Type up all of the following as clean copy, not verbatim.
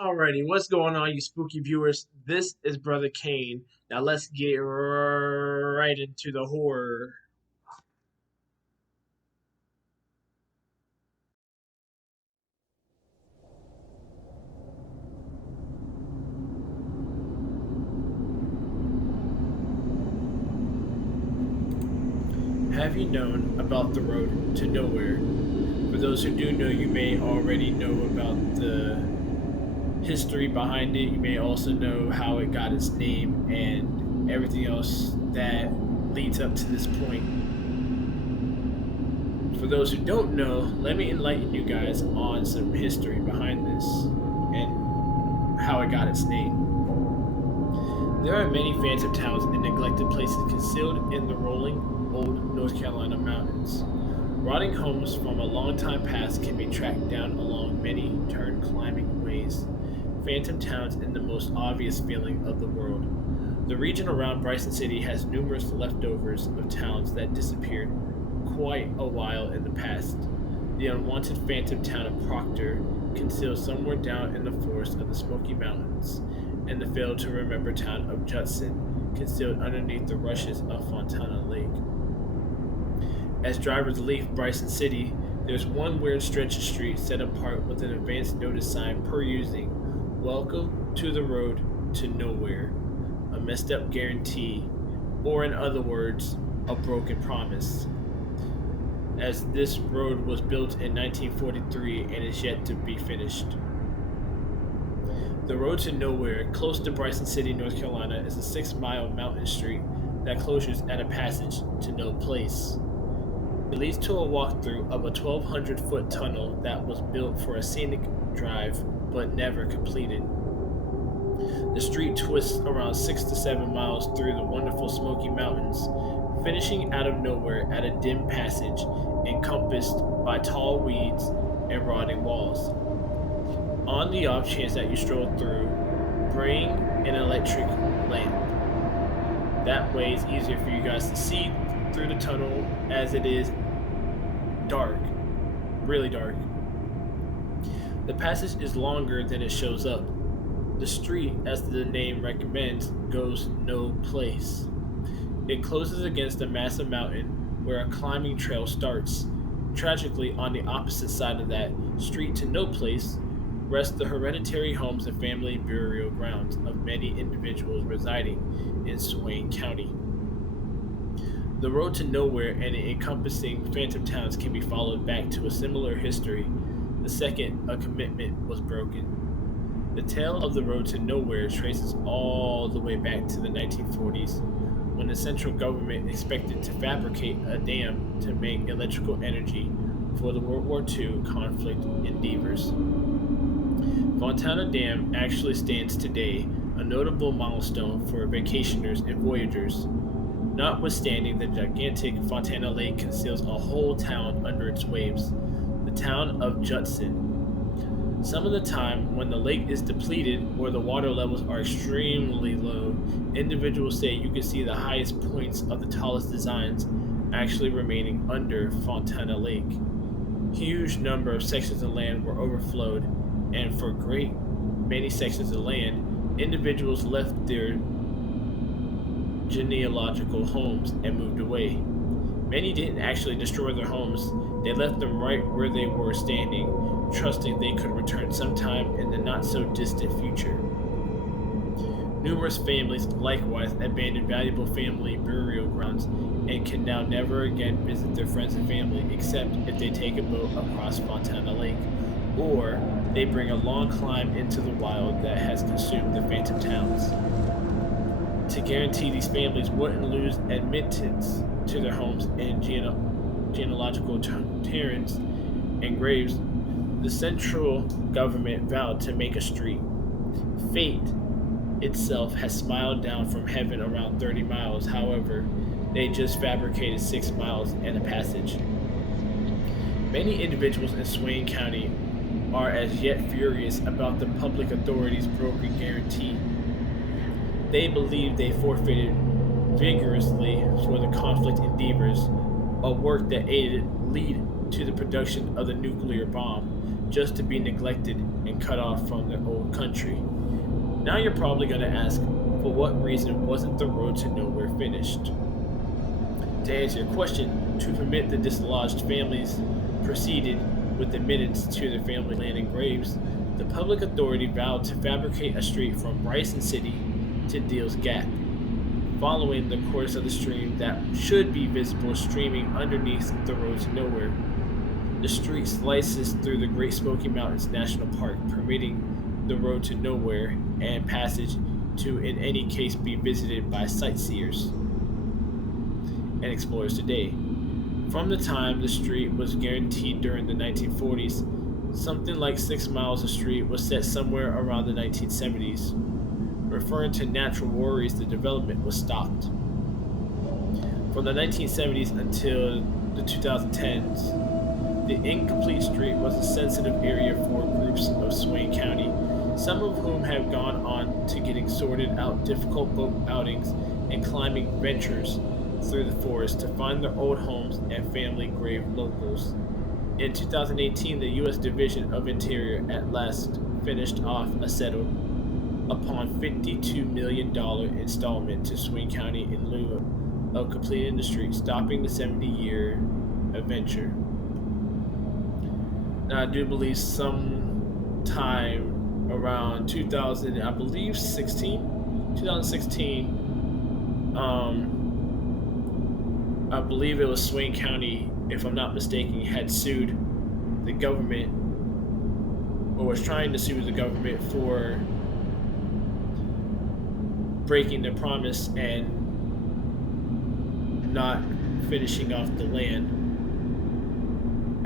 Alrighty, what's going on, you spooky viewers? This is Brother Kane. Now let's get right into the horror. Have you known about the road to nowhere? For those who do know, you may already know about the history behind it. You may also know how it got its name and everything else that leads up to this point. For those who don't know, let me enlighten you guys on some history behind this and how it got its name. There are many phantom towns and neglected places concealed in the rolling, old North Carolina mountains. Rotting homes from a long time past can be tracked down along many turn climbing ways. Phantom towns in the most obvious feeling of the world. The region around Bryson City has numerous leftovers of towns that disappeared quite a while in the past. The unwanted phantom town of Proctor, concealed somewhere down in the forest of the Smoky Mountains, and the failed to remember town of Judson, concealed underneath the rushes of Fontana Lake. As drivers leave Bryson City, there's one weird stretch of street set apart with an advance notice sign per using Welcome to the road to nowhere, a messed up guarantee, or in other words, a broken promise. As this road was built in 1943 and is yet to be finished. The road to nowhere, close to Bryson City, North Carolina, is a 6-mile mountain street that closes at a passage to no place. It leads to a walkthrough of a 1,200-foot tunnel that was built for a scenic drive but never completed. The street twists around 6 to 7 miles through the wonderful Smoky Mountains, finishing out of nowhere at a dim passage encompassed by tall weeds and rotting walls. On the off chance that you stroll through, bring an electric lamp. That way it's easier for you guys to see through the tunnel as it is dark, really dark. The passage is longer than it shows up. The street, as the name recommends, goes no place. It closes against a massive mountain where a climbing trail starts. Tragically, on the opposite side of that street to no place rest the hereditary homes and family burial grounds of many individuals residing in Swain County. The road to nowhere and the encompassing phantom towns can be followed back to a similar history the second a commitment was broken. The tale of the road to nowhere traces all the way back to the 1940s when the central government expected to fabricate a dam to make electrical energy for the World War II conflict endeavors. Fontana Dam actually stands today, a notable milestone for vacationers and voyagers. Notwithstanding, the gigantic Fontana Lake conceals a whole town under its waves, the town of Judson. Some of the time, when the lake is depleted or the water levels are extremely low, individuals say you can see the highest points of the tallest designs actually remaining under Fontana Lake. Huge number of sections of land were overflowed, and for great many sections of land, individuals left their genealogical homes and moved away. Many didn't actually destroy their homes, they left them right where they were standing, trusting they could return sometime in the not so distant future. Numerous families likewise abandoned valuable family burial grounds and can now never again visit their friends and family except if they take a boat across Fontana Lake or they bring a long climb into the wild that has consumed the phantom towns. To guarantee these families wouldn't lose admittance to their homes and genealogical terrains and graves, the central government vowed to make a street. Fate itself has smiled down from heaven around 30 miles, however, they just fabricated 6 miles and a passage. Many individuals in Swain County are as yet furious about the public authorities' broken guarantee. They believe they forfeited vigorously for the conflict endeavors, a work that aided lead to the production of the nuclear bomb, just to be neglected and cut off from their old country. Now you're probably going to ask, for what reason wasn't the road to nowhere finished? To answer your question, to permit the dislodged families proceeded with the minutes to their family land and graves, the public authority vowed to fabricate a street from Bryson City to Deal's Gap, following the course of the stream that should be visible streaming underneath the road to nowhere. The street slices through the Great Smoky Mountains National Park, permitting the road to nowhere and passage to in any case be visited by sightseers and explorers today. From the time the street was guaranteed during the 1940s, something like 6 miles of street was set somewhere around the 1970s. Referring to natural worries, the development was stopped. From the 1970s until the 2010s, the incomplete street was a sensitive area for groups of Swain County, some of whom have gone on to getting sorted out difficult boat outings and climbing ventures through the forest to find their old homes and family grave locals. In 2018, the U.S. Division of Interior at last finished off a settled upon $52 million installment to Swain County in lieu of completing the street, stopping the 70-year adventure. Now, I do believe sometime around 2016, I believe it was Swain County, if I'm not mistaken, had sued the government, or was trying to sue the government for breaking their promise and not finishing off the land,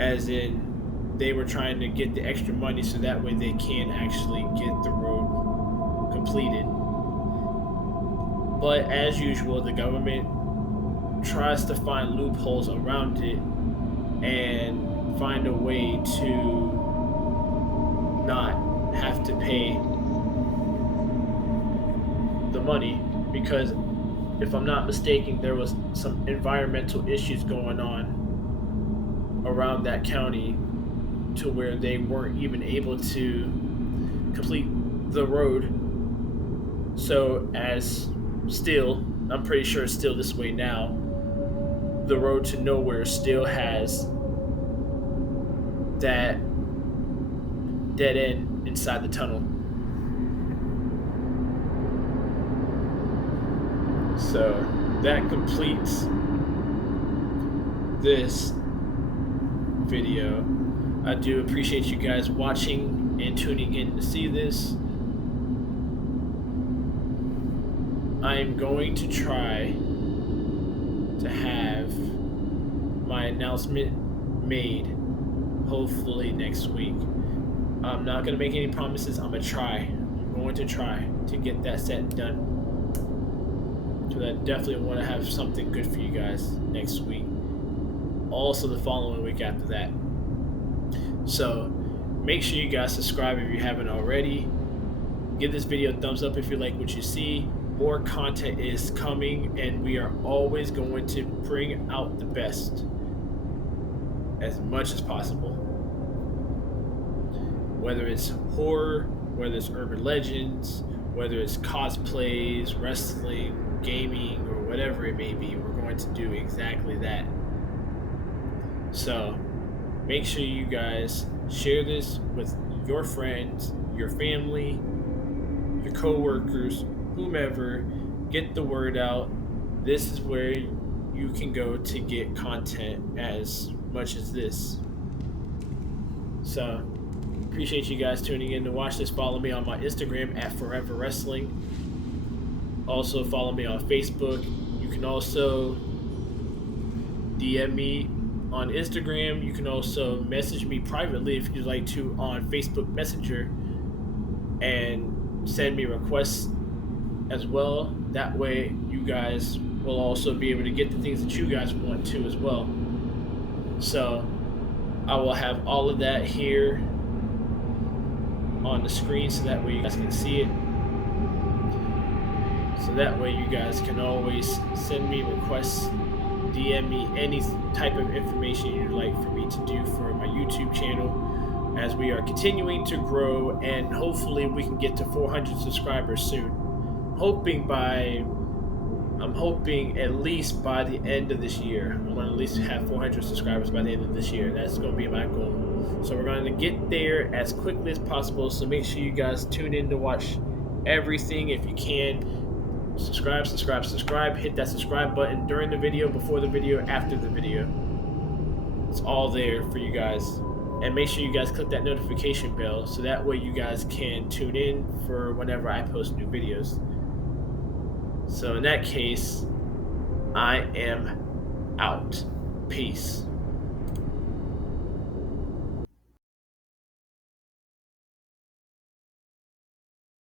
as in they were trying to get the extra money so that way they can actually get the road completed. But as usual, the government tries to find loopholes around it and find a way to not have to pay the money, because if I'm not mistaken, there was some environmental issues going on around that county to where they weren't even able to complete the road. So as still, I'm pretty sure it's still this way now, the road to nowhere still has that dead end inside the tunnel. So that completes this video. I do appreciate you guys watching and tuning in to see this. I am going to try to have my announcement made hopefully next week. I'm not going to make any promises. I'm going to try to get that set done. So I definitely want to have something good for you guys next week. Also the following week after that. So make sure you guys subscribe if you haven't already. Give this video a thumbs up if you like what you see. More content is coming, and we are always going to bring out the best as much as possible. Whether it's horror, whether it's urban legends, whether it's cosplays, wrestling, gaming, or whatever it may be, we're going to do exactly that. So make sure you guys share this with your friends, your family, your co-workers, whomever. Get the word out. This is where you can go to get content as much as this. So appreciate you guys tuning in to watch this. Follow me on my Instagram at Forever Wrestling. Also follow me on Facebook. You can also DM me on Instagram. You can also message me privately if you'd like to on Facebook Messenger, and send me requests as well. That way you guys will also be able to get the things that you guys want to as well. So I will have all of that here on the screen so that way you guys can see it. So that way you guys can always send me requests, DM me any type of information you'd like for me to do for my YouTube channel, as we are continuing to grow, and hopefully we can get to 400 subscribers soon. I'm hoping at least by the end of this year. I want to at least have 400 subscribers by the end of this year. That's going to be my goal. So we're going to get there as quickly as possible. So make sure you guys tune in to watch everything if you can. Subscribe. Hit that subscribe button during the video, before the video, after the video. It's all there for you guys. And make sure you guys click that notification bell so that way you guys can tune in for whenever I post new videos. So in that case, I am out. Peace.